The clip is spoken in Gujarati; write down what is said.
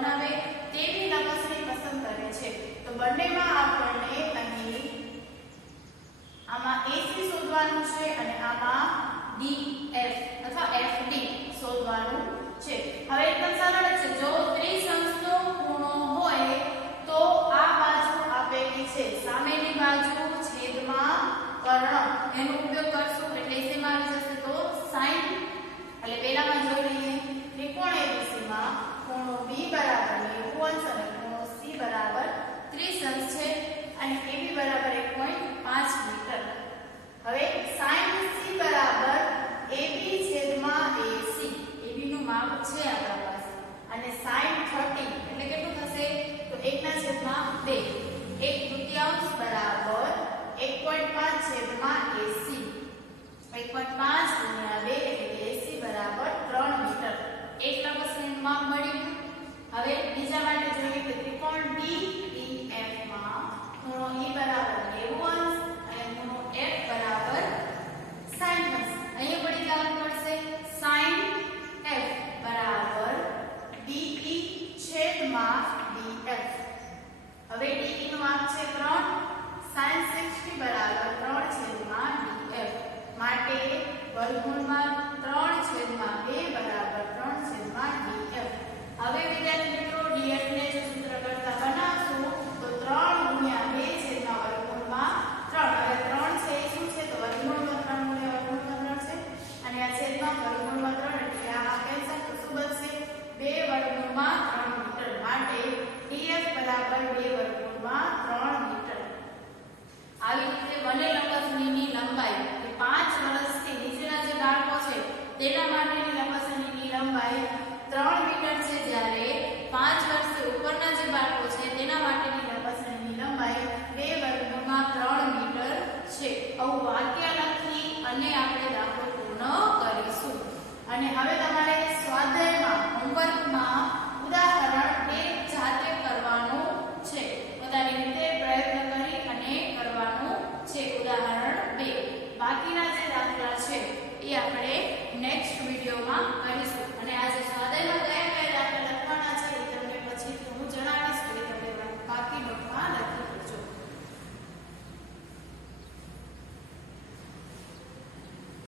બનાવે તેવી લંબચોરસ પસંદ કરે છે. તો બંનેમાં આપણને અહીં આમાં AC શોધવાનું છે અને આમાં DF અથવા FD શોધવાનું છે. હવે એકદમ સરળ છે. જો ત્રિશંકુનો ખૂણો હોય તો આ બાજુ આપેલી છે, સામેની બાજુ છેદમાં કર્ણ, એનો ઉપયોગ કરશું એટલે શેમાં આવી જશે તો sin. એટલે પહેલામાં જોઈ લઈએ ત્રિકોણ ABC માં ખૂણો B બરાબર 90 અને ખૂણો C બરાબર 30 છે અને AB બરાબર 1.5 મીટર. હવે sin C બરાબર AB છેદમાં AC, AB નું માપ છે આપણા પાસે, અને sin 30 એટલે કેટલું થશે તો 1/2, 1/2 બરાબર 1.5 છેદમાં AC, 1.5 ગુણ્યા 2 એટલે AC બરાબર 3 મીટર. એક લંબચોરસનું માપ મળ્યું. હવે બીજા માટે જોઈએ કે ત્રિકોણ DEF માં ખૂણો E બરાબર 90 અને ખૂણો F બરાબર 60. અહીંયા પડી જવાનું પડશે sin F બરાબર DE છેદમાં DF. હવે DE નું માપ છે 3, sin 60 બરાબર 3 છેદમાં DF, માટે વર્ગમૂળમાં 3 છેદમાં 2 બરાબર 3 છેદમાં DF. હવે વિદ્યાર્થી મિત્રો DF ને જો સૂત્ર કરતા બનાવશું તો 3 ગુણ્યા 2 છેદમાં વર્ગમૂળમાં 3. હવે 3 છે એ શું છે તો વર્ગમૂળમાં 3 ગુણ્યા વર્ગમૂળમાં 3 છે અને આ છેદમાં વર્ગમૂળમાં 3 એટલે આ કેન્સલ, તો શું બચશે 2 વર્ગમૂળમાં 3 મીટર, માટે DF બરાબર 2 વર્ગમૂળમાં 3 મીટર. આવી રીતે બંને લંબચોરસની લંબાઈ 5 વર્ષથી નીચેના જે બાળકો છે તેના માટેની લંબચોરસની લંબાઈ 3 મીટર છે, જ્યારે 5 વર્ષથી ઉપરના જે બાળકો છે તેના માટેની લંબચોરસની લંબાઈ 2 વર્ગમૂળમાં 3 મીટર છે. આવું વાક્ય લખી અને આપણે દાખલો પૂર્ણ કરીશું. અને હવે તમારે